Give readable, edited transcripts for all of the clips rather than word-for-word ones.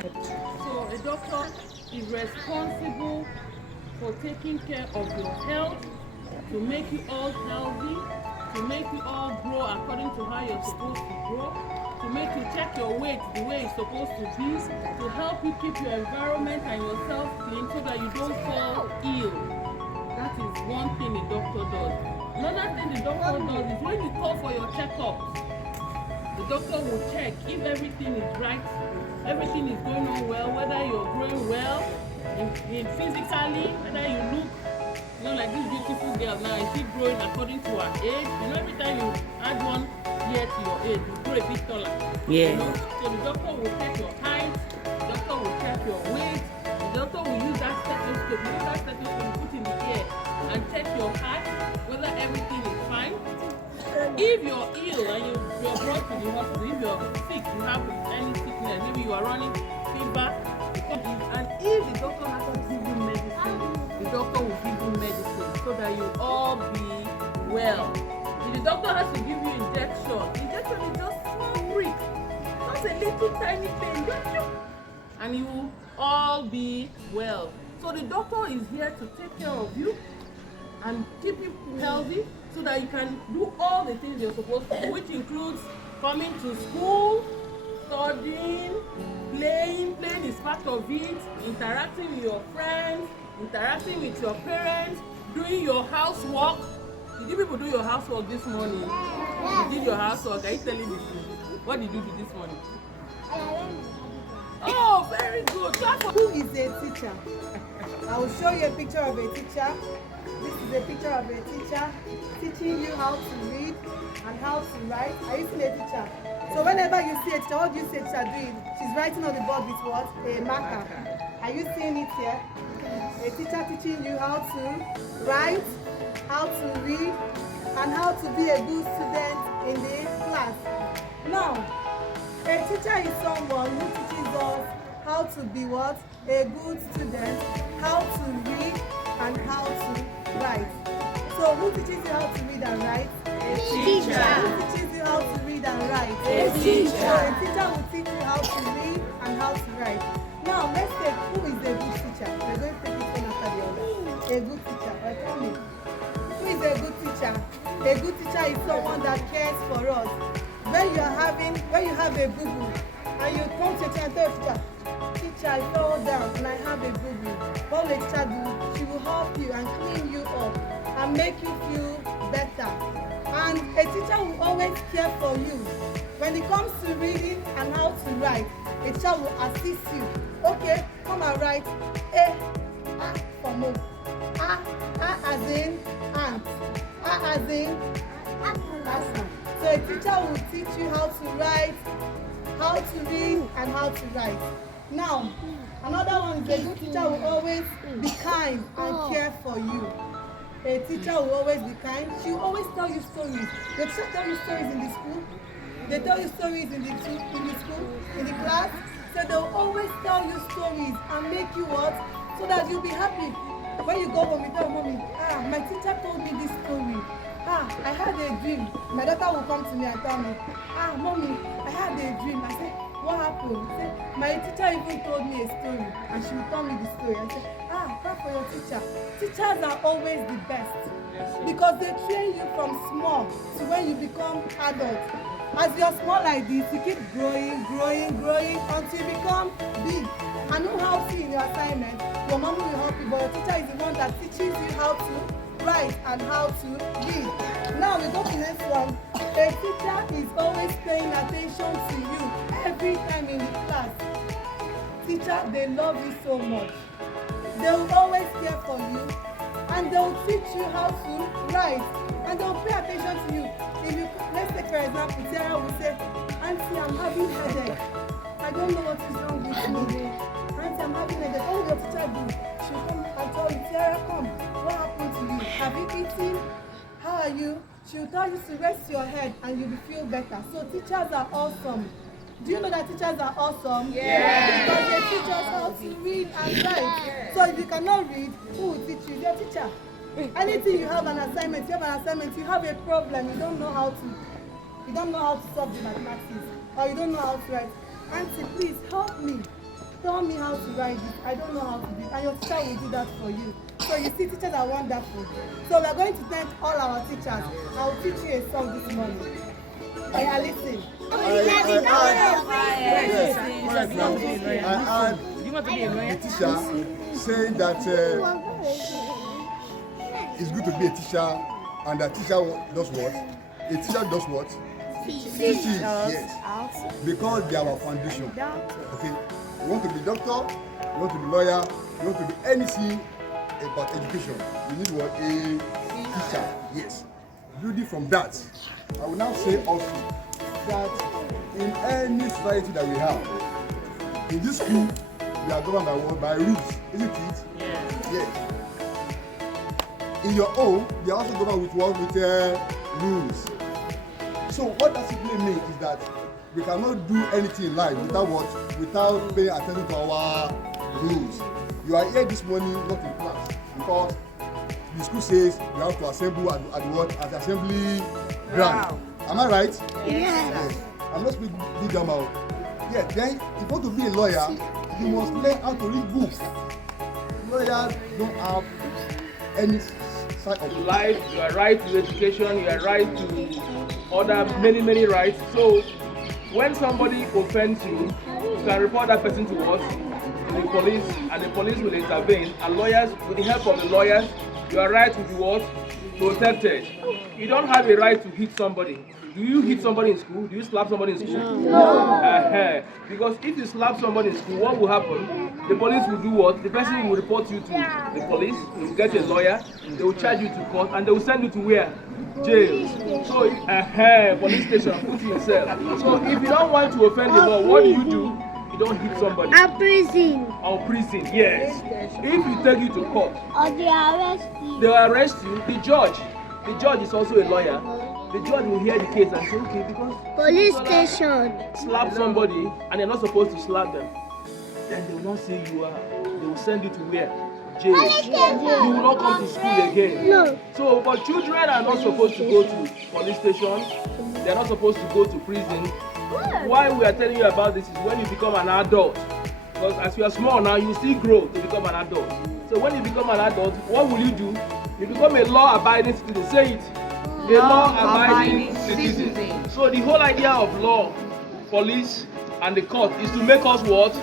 So a doctor is responsible for taking care of your health, to make you all healthy, to make you all grow according to how you're supposed to grow, to make you check your weight the way it's supposed to be, to help you keep your environment and yourself clean so that you don't fall ill. That is one thing a doctor does. Another thing the doctor does is when you call for your checkups, the doctor will check if everything is right, everything is going on well, whether you're growing well, in physically, whether you look, like this beautiful girl now, is she growing according to her age? Every time you add 1 year to your age, you grow a bit taller. Yeah. So the doctor will check your height, the doctor will check your weight, the doctor will use that stethoscope, that stethoscope you put in the ear and check your heart, whether everything is fine. If you're ill and you're brought to the hospital, if you're sick, you have any sickness, maybe you are running fever, and if the doctor has to give you medicine, the doctor will give you medicine so that you all be well. If the doctor has to give you injection is just small prick, just a little tiny pain, and you will all be well. So the doctor is here to take care of you and keep you healthy so that you can do all the things you're supposed to do, which includes coming to school, studying, playing is part of it, interacting with your friends, interacting with your parents, doing your housework. Did you people do your housework this morning? You did your housework. Are you telling the truth? What did you do this morning? Oh, very good. Who is a teacher? I will show you a picture of a teacher. This is a picture of a teacher teaching you how to read and how to write. Are you seeing a teacher? So whenever you see a teacher, what do you see a teacher doing? She's writing on the board with what? A marker. Are you seeing it here? A teacher teaching you how to write, how to read, and how to be a good student in the class. Now, a teacher is someone who teaches us how to be what? A good student, how to read, and how to write. So who teaches you how to read and write? A teacher. Who teaches you how to read and write? A teacher. So a teacher will teach you how to read and how to write. Now let's take who is a good teacher. We're going to take it one after the other. A good teacher. Tell me. Who is a good teacher? A good teacher is someone that cares for us. When you have a boo-boo and you come to your teacher and tell your teacher, I fell down and I have a boo-boo. What will a teacher do? She will help you and clean you up and make you feel better. And a teacher will always care for you. When it comes to reading and how to write, a teacher will assist you. Okay, come and write A for move. A as in ant. A as in person. So a teacher will teach you how to write, how to read, and how to write. Now, another one is a good teacher will always be kind and care for you. A teacher will always be kind. She will always tell you stories. The teacher tell you stories in the school. They tell you stories in the school, in the class. So they will always tell you stories and make you what? So that you'll be happy. When you go home, you tell mommy, my teacher told me this story. I had a dream. My daughter will come to me and tell me, mommy, I had a dream. I said, what happened? She said, my teacher even told me a story and she will tell me the story. I said, clap for your teacher. Teachers are always the best because they train you from small to when you become adult. As you're small like this, you keep growing until you become big. And who helps you in your assignment? Your mom will help you, but your teacher is the one that teaches you how to write and how to read. Now we go to the next one. A teacher is always paying attention to you every time in the class. Teacher, they love you so much. They will always care for you and they will teach you how to write and they will pay attention to you. Let's take for example, Tiara will say, Auntie, I'm having headache. I don't know what is wrong with me. Auntie, I'm having headache. What will your teacher do? She'll come and tell you, Tiara, come. What happened to you? Have you eaten? How are you? She'll tell you to rest your head and you'll feel better. So teachers are awesome. Do you know that teachers are awesome? Yeah. Because they teach us how to read and write. Yeah. So if you cannot read, who will teach you? Your teacher. Anything you have an assignment, you have a problem, you don't know how to solve the mathematics, or you don't know how to write. Auntie, please help me. tell me how to write this. I don't know how to do it. And your teacher will do that for you. So you see, teachers are wonderful. So we are going to thank all our teachers. I will teach you a song this morning. Listen. I heard a teacher saying that it's good to be a teacher, and a teacher does what? A teacher does what? Teaches, yes. Because they are our foundation. Okay? You want to be doctor, you want to be lawyer, you want to be anything about education. You need what? A teacher. Yes. Building from that, I will now say also that in any society that we have, in this school, we are governed by what? By rules, isn't it? Yes. In your own, they are also governed with what? With rules. So what that simply means is that we cannot do anything in life without what? Without paying attention to our rules. You are here this morning not in class because the school says you have to assemble at what? At the assembly ground. Wow. Am I right? Yes. I'm not speaking big grammar. Yeah, then if you want to be a lawyer, you must learn how to read books. Lawyers don't have any side of life. You are right to education, you are right to other many rights. So when somebody offends you, you can report that person to us, to the police, and the police will intervene. And lawyers, with the help of the lawyers, your right will be what? Protected. You don't have a right to hit somebody. Do you hit somebody in school? Do you slap somebody in school? No. Because if you slap somebody in school, what will happen? The police will do what? The person will report you to the police, they will get a lawyer, they will charge you to court, and they will send you to where? Jail. So, police station, put you in cell. So if you don't want to offend the law, what do? You don't hit somebody. A prison. Or prison, yes. If you take you to court, or they arrest you. They will arrest you. The judge is also a lawyer. The judge will hear the case and say, okay, because police station slap somebody and they're not supposed to slap them, then they will not say you are. They will send you to where? Jail. You will not come to school again. No. So, but children are not supposed to go to police station. They are not supposed to go to prison. Why we are telling you about this is when you become an adult. Because as you are small now, you still grow to become an adult. So when you become an adult, what will you do? You become a law-abiding citizen. Say it. A law-abiding citizen. So the whole idea of law, police, and the court is to make us what?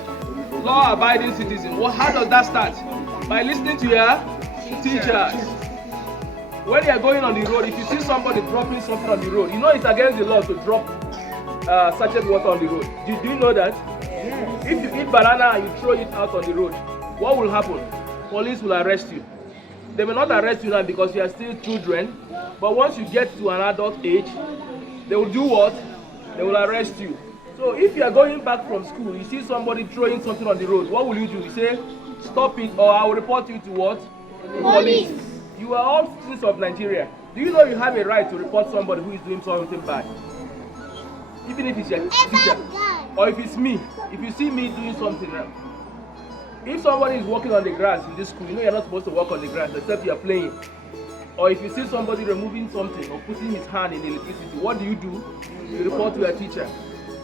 Law-abiding citizens. Well, how does that start? By listening to your teachers. When you are going on the road, if you see somebody dropping something on the road, you know it's against the law to drop sachet water on the road. Do you know that? Yes. If you eat banana and you throw it out on the road, what will happen? Police will arrest you. They may not arrest you now because you are still children, but once you get to an adult age, they will do what? They will arrest you. So if you are going back from school, you see somebody throwing something on the road, what will you do? You say, stop it, or I will report you to what? Police. You are all citizens of Nigeria. Do you know you have a right to report somebody who is doing something bad? Even if it's your teacher, or if it's me, if you see me doing something wrong. If somebody is walking on the grass in this school, you know you're not supposed to walk on the grass except you're playing. Or if you see somebody removing something or putting his hand in electricity, what do? You report to your teacher.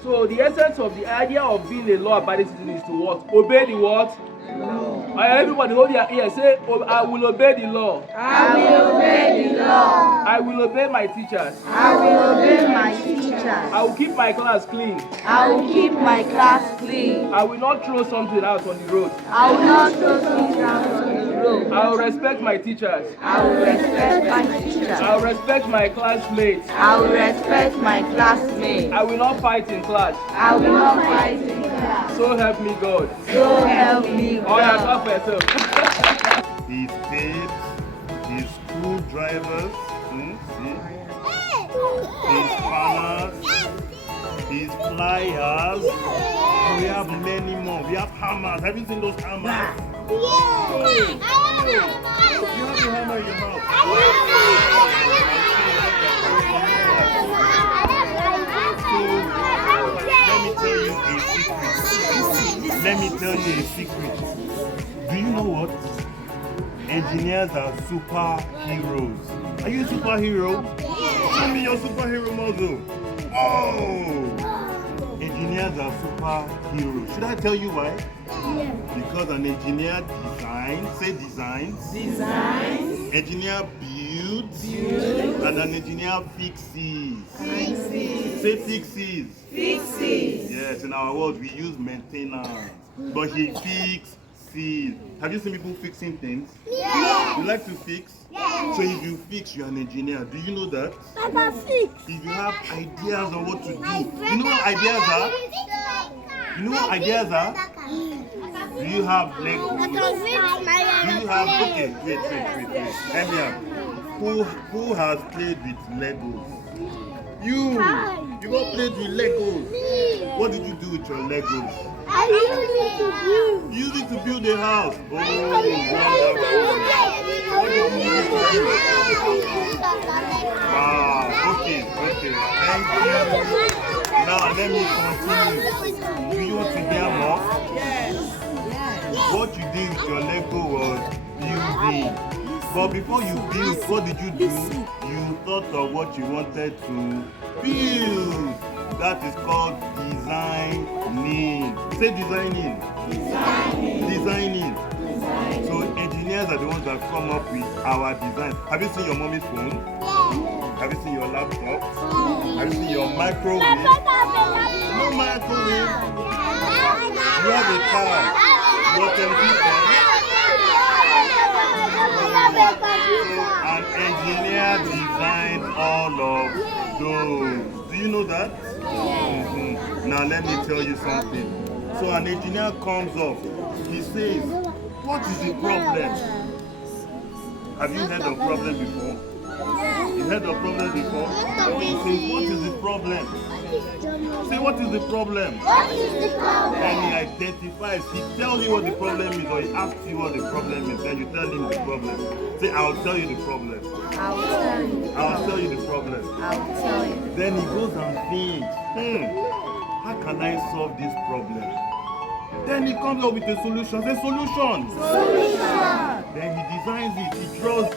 So the essence of the idea of being a law-abiding citizen is to what? Obey the what? No. Everybody hold your ear. Say, oh, I will obey the law. I will obey the law. I will obey my teachers. I will obey my teachers. I will keep my class clean. I will keep my class clean. I will not throw something out on the road. I will not throw something out on the road. I will respect my teachers. I will respect my teachers. I will respect my classmates. I will respect my classmates. I will not fight in class. I will not fight in class. So help me God. So help me God. All right, clap for yourself. These babes, these screwdrivers, these spanners, these pliers, and we have many more. We have hammers. Have you seen those hammers? Yeah. You have the hammer in your mouth. Let me tell you a secret. Do you know what? Engineers are superheroes. Are you a superhero? Show me your superhero model. Oh! Engineers engineers are superheroes. Should I tell you why? Because an engineer designs, say designs. Engineer builds. And an engineer fixes. Say fixes. Yes, in our world we use maintenance. But he fixes. Have you seen people fixing things? You like to fix? So if you fix, you're an engineer. Do you know that? If you have ideas on what to do, you know what ideas are? You know what ideas are? Do you have Legos? Do you have, okay, wait. Let me ask. Who has played with Legos? You got played with Legos. What did you do with your Legos? I You used it to build a house. Oh, wow. Okay. Thank you. Now let me continue. Do you want to hear more? What you did with your Lego was building. But before you built, what did you do? You thought of what you wanted to build. That is called designing. Say designing. Designing. So engineers are the ones that come up with our design. Have you seen your mommy's phone? Have you seen your laptop? Have you seen your microwave? No microwave. You have a car. Your television. An engineer designed all of those. Do you know that? Now let me tell you something. So an engineer comes up, he says, what is the problem? Have you heard of problem before? You heard of problem before? He says, what is the problem? Say, what is the problem? And he identifies, he tells you what the problem is, or he asks you what the problem is, and you tell him the problem. Say, I'll tell you the problem. I'll tell you the problem. Then he goes and thinks, how can I solve this problem? Then he comes up with a solution. Say, solution. Then he designs it, he draws